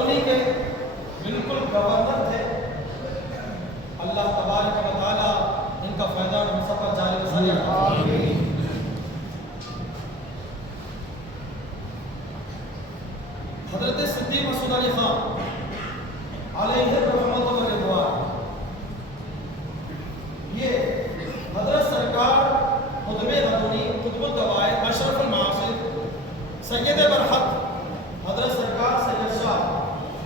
کے بالکل گورنر تھے. اللہ تبارک و تعالیٰ ان کا فیضان ہم سب پر جاری و ساری عطا فرمائے. حضرت صدیق مسعود علی خان علیہ رحمت و رضوان، یہ حضرت سرکار خطب ادونی قطب الدوائے اشرف المعاصر سید برحق حضرت سرکار سید شاہ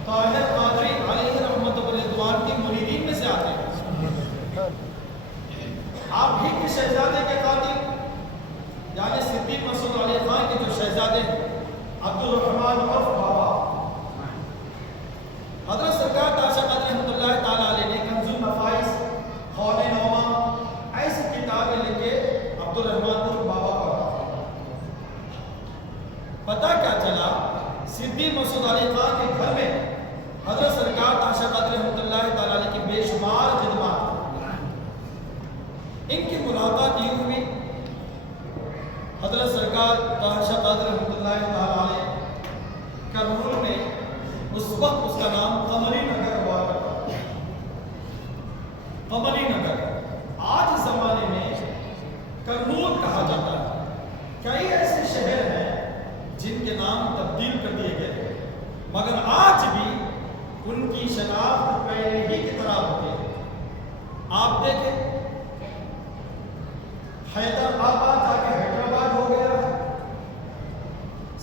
طاہر قادری علیہ رحمت و رضوان کی مریدین میں سے آتے ہیں. آپ ہی کے شہزادے کے قاتل یعنی صدیق مسعود علی خان کے جو شہزادے عبدالرحمن عرف بابا، حضرت سرکار تاشا قادری رحمۃ اللہ تعالیٰ علیہ نے کنز النفائس، خون نوما ایسی کتابیں لکھ کے عبدالرحمن عرف بابا کو رکھا. پتہ کیا چلا؟ صدیق مسعود علی خان کے گھر میں حضرت سرکار تاشا قادری رحمۃ اللہ تعالیٰ علیہ کی بے شمار خدمات. ان کی ملاقات یوں ہوئی، حضرت سرکار تاشا قادری رحمۃ اللہ تعالیٰ علیہ کرنول میں اس وقت اس کا نام قمری نگر ہوا کرتا. قمری نگر آج زمانے میں کرنول کہا جاتا ہے. کئی ایسے شہر ہیں جن کے نام تبدیل کر دیے گئے مگر آج بھی ان کی شناخت پہلے ہی کی طرح ہوتی ہے. آپ دیکھیں حیدر آباد جا کے حیدرآباد ہو گیا ہے،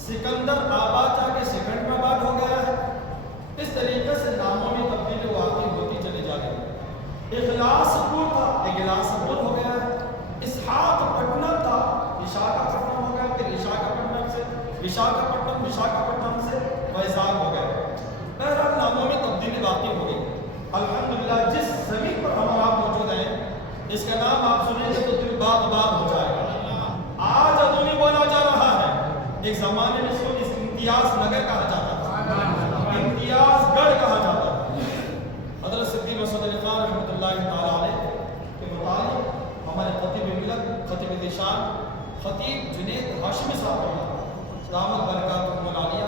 سکندر آباد جا کے سکندرآباد ہو گیا ہے. اس طریقے سے ناموں میں تبدیلی واقع ہوتی چلی جا رہی ہے. اخلاص پور تھا اجلاس پور ہو گیا ہے، اسحاق پٹنم تھا وشاکھاپٹنم ہو گیا، پھر وشاکھاپٹنم سے ویزاگ ہو گیا. بہرحال ناموں میں تبدیلی واقع ہو گئی. الحمدللہ جس زمین پر ہم آپ موجود ہیں اس کا نام آپ سنیں گے تو دل باغ باغ ہو جائے گا. آج ادونی بولا جا رہا ہے، ایک زمانے میں اس کو امتیاز نگر کہا جاتا تھا، امتیاز گڑھ کہا جاتا تھا. حضرت صدیق مسعود علی خان رحمۃ اللہ تعالیٰ علیہ کے متعلق ہمارے خطیب ملت خطیب ذیشان خطیب جنید ہاشمی صاحب کو دامت برکاتہم العالیہ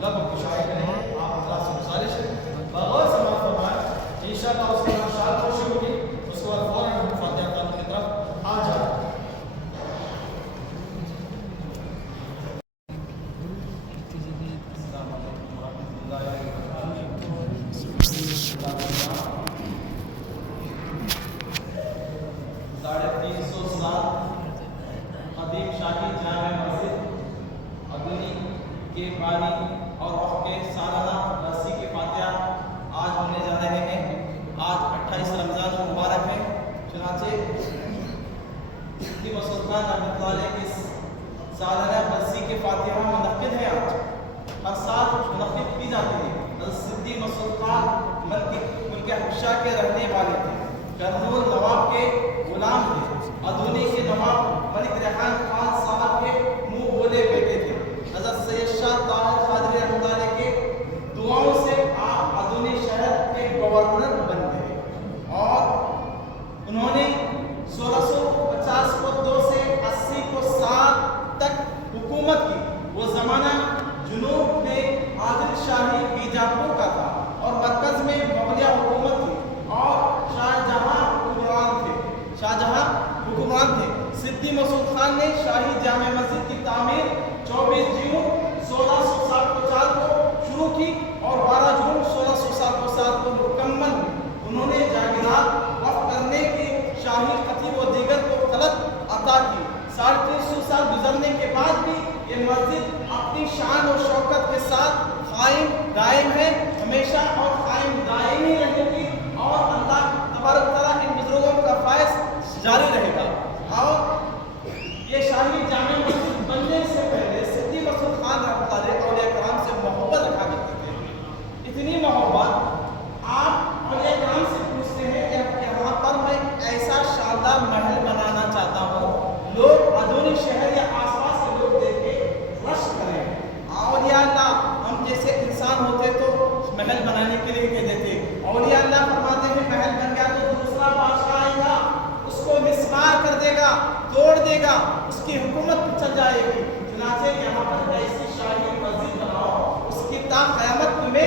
لب گشائی کریں. آپ حضرات سے گزارش ہے بغور سماعت فرمائیں. انشاءاللہ اس کے بعد شاد خوشی ہوگی، اس کے بعد فوراً ہم فاتحہ خانوں کی طرف آ جائیں. السلام علیکم ورحمۃ اللہ وبرکاتہ. 350 سال قدیم شاہی جامع مسجد ادونی کے بانی اور روح کے سالانہ برسی کے فاتحہ آج ہونے جا رہے ہیں. آج 28 رمضان مبارک ہے. چنانچہ صدیق مسعود خان رحمۃ اللہ علیہ کی سالانہ برسی کے فاتحہ منعقد ہے. آج ہر سال منعقد کی جاتی ہے. صدیق مسعود خان ملک حبشہ کے رہنے والے تھے، کرنول نواب کے غلام تھے، ادونی کے نواب ملک ریحان خان صاحب کے منہ بولے بیٹے تھے. حضرت سید شاہ طاہر قادری رحمۃ اللہ علیہ کے دعاؤں سے آپ ادونی شہر کے گورنر بن گئے اور انہوں نے 1650 کو 2 سے 80 کو 7 تک حکومت کی. وہ زمانہ جنوب میں عادل شاہی بیجاپور کا تھا اور مرکز میں مغلیہ حکومت تھی اور شاہجہاں حکمران تھے. صدیق مسعود خان نے شاہی جامع مسجد کی تعمیر 24 جون 1604 کو شروع کی اور 12 جون 1607 کو مکمل ہوئی. انہوں نے جاگیرات وقف کرنے کے شاہی خطیب و دیگر کو خلعت عطا کی. 350 سال گزرنے کے بعد بھی یہ مسجد اپنی شان و شوکت کے ساتھ قائم دائم ہے، ہمیشہ اور قائم دائم ہی رہے گی اور اللہ تبارک تعالیٰ ان بزرگوں کا فائز جاری رہے گا. اور یہ شاہی جامع مسجد بننے سے پہلے صدیق مسعود خان رحمۃ اللہ علیہ اولیاء کرام سے محبت رکھا کرتے تھے. اتنی محبت آپ اولیاء کرام سے پوچھتے ہیں کہ یہاں پر میں ایسا شاندار محل بنانا چاہتا ہوں لوگ ادونی شہر یا آس پاس کے لوگ دیکھ کے رش کریں. اولیاء اللہ ہم جیسے انسان ہوتے تو محل بنانے کے لیے کہہ دیتے. اولیاء اللہ فرماتے ہیں محل بن گیا تو دوسرا بادشاہ آئے گا اس کو مسمار کر دے گا، توڑ دے گا، اس کی حکومت چل جائے گی. چنانچہ یہاں پر ایسی شاہی مسجد بناؤ اس کی تا قیامت میں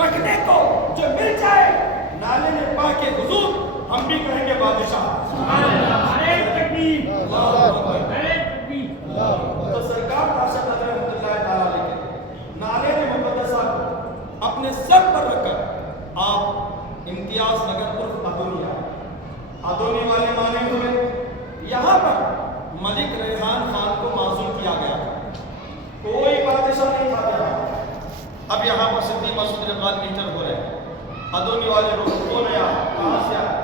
رکھنے کو جو مل جائے نالے نے پا کے حضور ہم بھی کہیں گے بادشاہ تو سرکار تاشا قدر رحمۃ اللہ تعالیٰ علیہ کے نالے نے مقدسہ اپنے سر پر رکھ کر آپ امتیاز نگر عرف ادونی والے مانے ہوئے یہاں پر ملک ریحان خان کو معزول کیا گیا کوئی بادشاہ نہیں تھا یہاں اب یہاں پر صدیق مسعود رضوان انٹر ہو رہے ہیں ادونی والے لوگ کون ہے کہاں سے آئے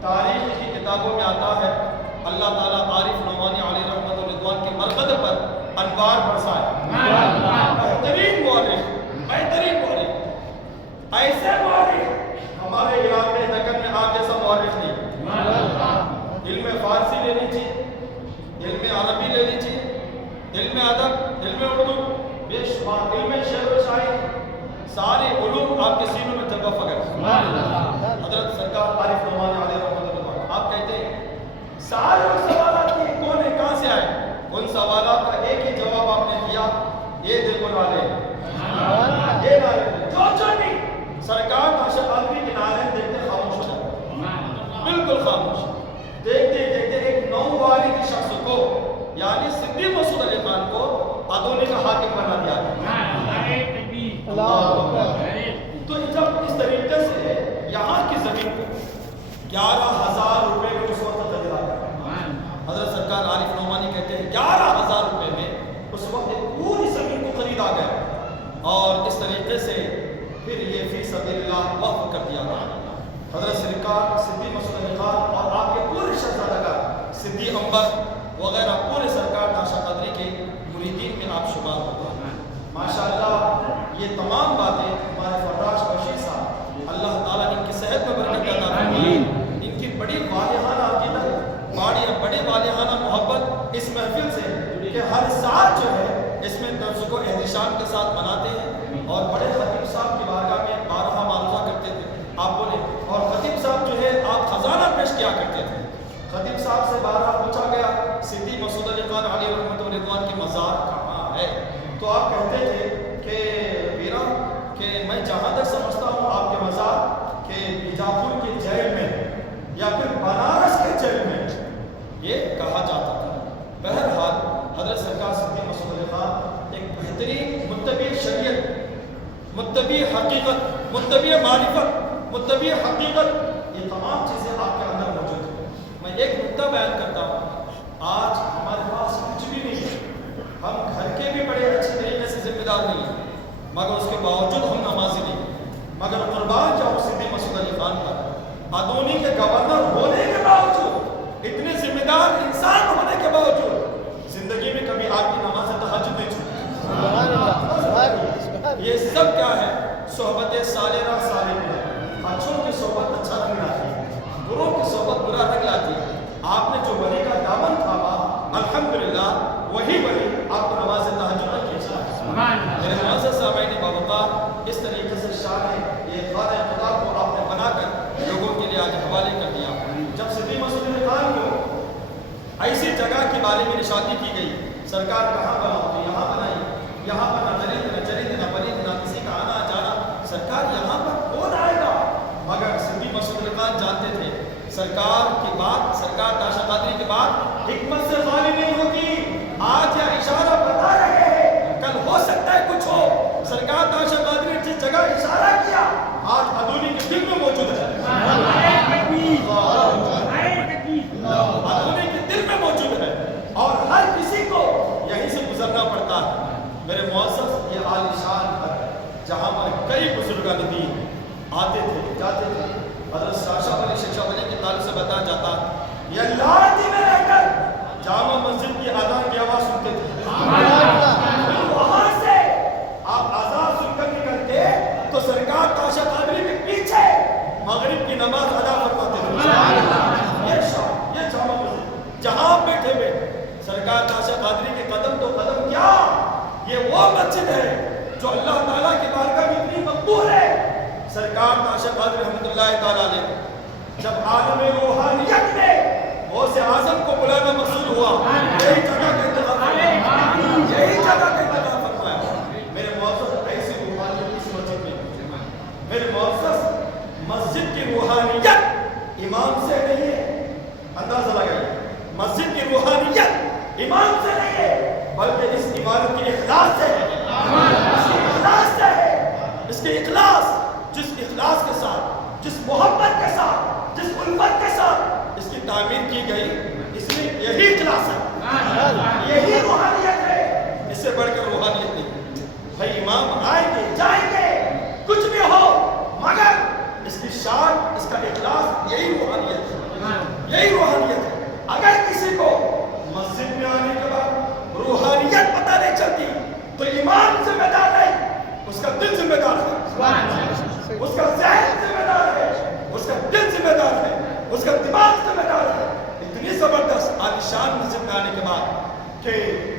تاریخ کی کتابوں میں آتا ہے اللہ تعالیٰ عارف نعمانی علیہ رحمت و رضوان کے مرقد پر انوار برسائے بہترین مورخ ایسے مورخ ہمارے علاقے دکن میں آپ جیسا مورخ نہیں علم فارسی لینی چاہیے علم عربی لینی چاہیے علم ادب علم اردو بے شمار علم شعر و شاعری سارے علوم آپ کے سینوں میں جگہ فگر حضرت سرکار عارف نعمانی علیہ رحمۃ اللہ آپ کہتے ہیں سارے سوالات کی کون ہے کہاں سے آئے ان سوالات کا ایک ہی جواب آپ نے دیا یہ دل کو نالے یہ نالے جو نہیں سرکار تاشا قادری کے نالے دیکھتے خاموش ہو بالکل خاموش دیکھتے دیکھتے ایک نو والد شخص کو یعنی صدیق مسعود علی خان کو ادونی کا حاکم بنا دیا تو جب اس طریقے سے یہاں کی زمین کو 11,000 روپے میں اس وقت خریدا گیا حضرت سرکار عارف نعمانی کہتے ہیں 11,000 روپے میں اس وقت پوری زمین کو خریدا گیا اور اس طریقے سے پھر یہ فی سبیل اللہ وقف کر دیا گیا حضرت سرکار صدیق مسعود علی خان اور آپ کے پورے شہزادگان صدیق عنبر وغیرہ پورے سرکار تاشا قادری کے مریدین میں آپ شمار ہوتا ہے ماشاءاللہ یہ تمام باتیں ہمارے فراش بشیر صاحب اللہ تعالیٰ ان کی صحت میں برکت عطا فرمائے ان کی بڑی والہانہ عقیدت بڑی والہانہ محبت اس محفل سے کہ ہر سال جو ہے اس میں درس کو احتشام کے ساتھ مناتے ہیں اور بڑے خطیب صاحب کی بارگاہ میں بارہا معروضہ کرتے تھے آپ بولے اور خطیب صاحب جو ہے آپ خزانہ پیش کیا کرتے تھے خطیب صاحب سے بارہا پوچھا گیا صدیق مسعود علی خان علیہ رحمۃ و رضوان کی مزار کہاں ہے تو آپ کہتے تھے کہ میرا کہ میں جہاں تک سمجھتا ہوں آپ کے مزار کہ بیجاپور کے جیل میں یا پھر بنارس کے جیل میں یہ کہا جاتا تھا بہرحال حضرت سرکار صدیق مسعود علی خان ایک بہترین متبع شریعت متبع حقیقت متبع معرفت متبع حقیقت یہ تمام چیزیں آپ کے اندر موجود ہیں میں ایک نقطہ بیان کرتا ہوں آج ہمارے پاس کچھ بھی نہیں ہے ہم گھر کے بھی بڑے اچھے طریقے سے ذمہ دار نہیں ہیں مگر اس کے باوجود ہم نمازی نہیں مگر قربان جاؤ صدیق مسعود علی خان پر ادونی کے گورنر ہونے کے باوجود اتنے ذمہ دار انسان ہونے کے باوجود زندگی میں کبھی آپ کی نماز تہجد نہیں چھوٹی یہ سب کیا ہے صحبت صالحہ صالحہ اچھوں کی صحبت اچھا رنگ لاتی ہے بروں کی صحبت برا رنگ لاتی ہے آپ نے جو ولی کا دامن تھاما الحمدللہ وہی ولی آپ کو نماز تہجد میں کھینچا ہے میرے معزز سامعین باوقار اس طریقے سے شان یہ خانہ خدا کو آپ نے بنا کر لوگوں کے لیے آج حوالے کر دیا جب صدیق مسعود علی خان کو ایسی جگہ کے بارے میں نشانی کی گئی سرکار کہاں بناؤ تو یہاں بنائی یہاں پر نہ جرید نہ پرید نہ کسی کا آنا جانا سرکار یہاں پر کون آئے گا مگر صدیق مسعود علی خان جانتے تھے سرکار کی بات سرکار تاشا قادری کی بات حکمت سے غالب نہیں ہوتی آج یہ اشارہ بتا رہے ہیں کل ہو سکتا ہے کچھ ہو سرکار تاشا قادری نے جس جگہ اشارہ کیا آج ادونی کے دل میں موجود ہے ادونی کے دل میں موجود ہے اور ہر کسی کو یہیں سے گزرنا پڑتا ہے میرے معزز یہ عالیشان ہے جہاں پر کئی بزرگان دین آتے تھے جاتے تھے حضرت شاہ ولی شیخ شاہ ولی کے تعلق سے بتایا جاتا یہ لاٹھی میں رہ کر جامع مسجد کی اذان کی آواز سنتے تھے وہاں سے آپ اذان سن کر نکلتے تو سرکار تاشا قادری کے پیچھے مغرب کی نماز ادا فرماتے تھے یہ جامع مسجد جہاں آپ بیٹھے ہوئے سرکار تاشا قادری کے قدم تو قدم کیا یہ وہ مسجد ہے جو اللہ تعالیٰ کی بارگاہ میں اتنی مقبول ہے سرکار تاشا قادری رحمۃ اللہ تعالیٰ علیہ جب عالم روحانیت میں غوث اعظم کو بلانا مقصود ہوا یہی جگہ کا انتخاب فرمایا میرے معزز ایسی روحانیت اس مسجد میں میرے معزز مسجد کی روحانیت امام سے نہیں ہے، اندازہ لگائیے، مسجد کی روحانیت امام سے نہیں ہے بلکہ اس عمارت کے اخلاص سے ہے، اس کے اخلاص سے ہے، اس کے اخلاص، جس اخلاص کے ساتھ، جس محبت کے ساتھ، جس الفت کے ساتھ اس کی تعمیر کی گئی، اس میں یہی اخلاص ہے، یہی روحانیت ہے، اس سے بڑھ کر روحانیت نہیں ہے۔ بھائی امام آئیں گے جائیں گے کچھ بھی ہو مگر اس کی شان، اس کا اخلاص، یہی روحانیت ہے، یہی روحانیت ہے۔ اگر کسی کو مسجد میں آنے کے بعد روحانیت پتہ نہیں چلتی تو امام ذمہ دار نہیں، اس کا دل ذمہ دار ہے، اس کا ذہن ذمہ دار ہے، اس کا دل ذمہ دار ہے، اس کا دماغ ذمہ دار ہے۔ اتنی زبردست عالیشان مسجد میں آنے کے بعد کہ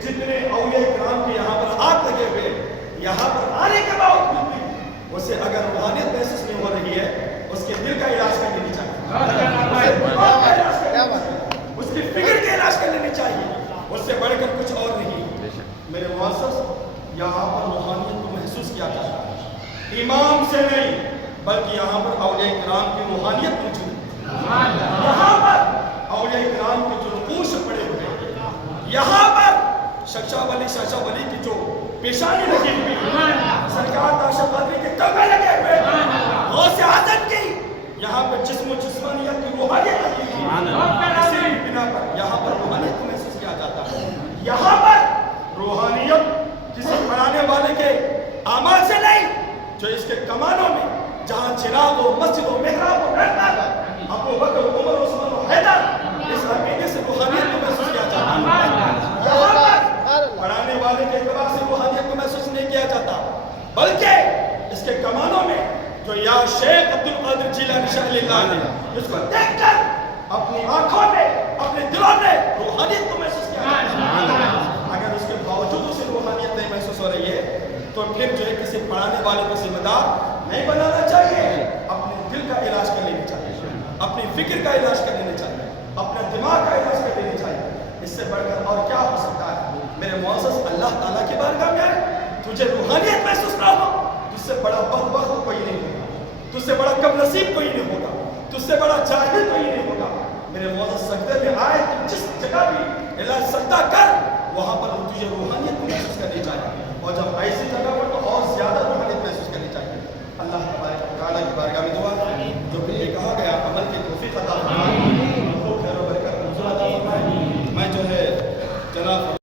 جتنے اولیاء کرام کے یہاں پر ہاتھ لگے ہوئے، یہاں پر آنے کے باوجود بھی اسے اگر روحانیت محسوس نہیں ہو رہی ہے، اس کے دل کا علاج کر لینی چاہیے، اس کی فکر کا علاج کر لینی چاہیے، اس سے بڑھ کر کچھ اور نہیں۔ میرے معزز، یہاں پر روحانیت کو محسوس کیا جاتا ہے، امام سے نہیں بلکہ یہاں پر اولیاء کرام کی روحانیت موجود ہے، یہاں پر اولیاء کرام کے جو نقوش پڑے ہوئے ہیں، یہاں پر شاشا ولی کی جو پیشانی لگی ہوئی، سرکار تاشا قادری کے کعبے لگے ہوئے، غوث اعظم کی یہاں پر جسم و جسمانیت کی روحانیت لگی ہوئی، اسی بنا پر یہاں پر روحانیت کو محسوس کیا جاتا ہے۔ یہاں پر روحانیت کسی پڑھانے والے کے اعمال سے نہیں، جو اس کے کمانوں میں جہاں چراغ و مسجد و محراب و رہتا ابو بکر عمر عثمان و حیدر، اس عقیدے سے روحانیت کو محسوس کیا جاتا ہے۔ یہاں پر پڑھانے والے کے اعتبار سے روحانیت کو محسوس نہیں کیا جاتا بلکہ اس کے کمانوں میں جو یا شیخ عبد القادر جیلانی شاہ اللہ نے اس کو دیکھ کر اپنی آنکھوں میں، اپنے دلوں میں روحانیت کو محسوس کیا جاتا ہے۔ اگر اس کے باوجود اسے روحانیت نہیں محسوس ہو رہی ہے تو پھر جو ہے کسی پڑھانے والے کو ذمہ دار نہیں بنانا چاہیے، اپنے دل کا علاج کر لینا چاہیے، اپنی فکر کا علاج کر لینا چاہیے، اپنے دماغ کا علاج کر لینا چاہیے۔ اس سے بڑھ کر اور کیا ہو سکتا ہے؟ میرے معزز، اللہ تعالیٰ کی بارگاہ میں آئے، تجھے روحانیت محسوس نہ ہو، تجھ سے بڑا بدبخت کوئی نہیں ہوگا، تجھ سے بڑا کم نصیب کوئی نہیں ہوگا، تجھ سے بڑا جاہل کوئی نہیں ہوگا۔ میرے معزز، سجدے میں آئے تو جس جگہ بھی علاج سجدہ کر، وہاں پر تجھے روحانیت کو محسوس کرنی چاہیے، اور جب ایسی جگہ پر تو اور زیادہ روحانیت محسوس کرنی چاہیے۔ اللہ تبارک و تعالیٰ کی بارگاہ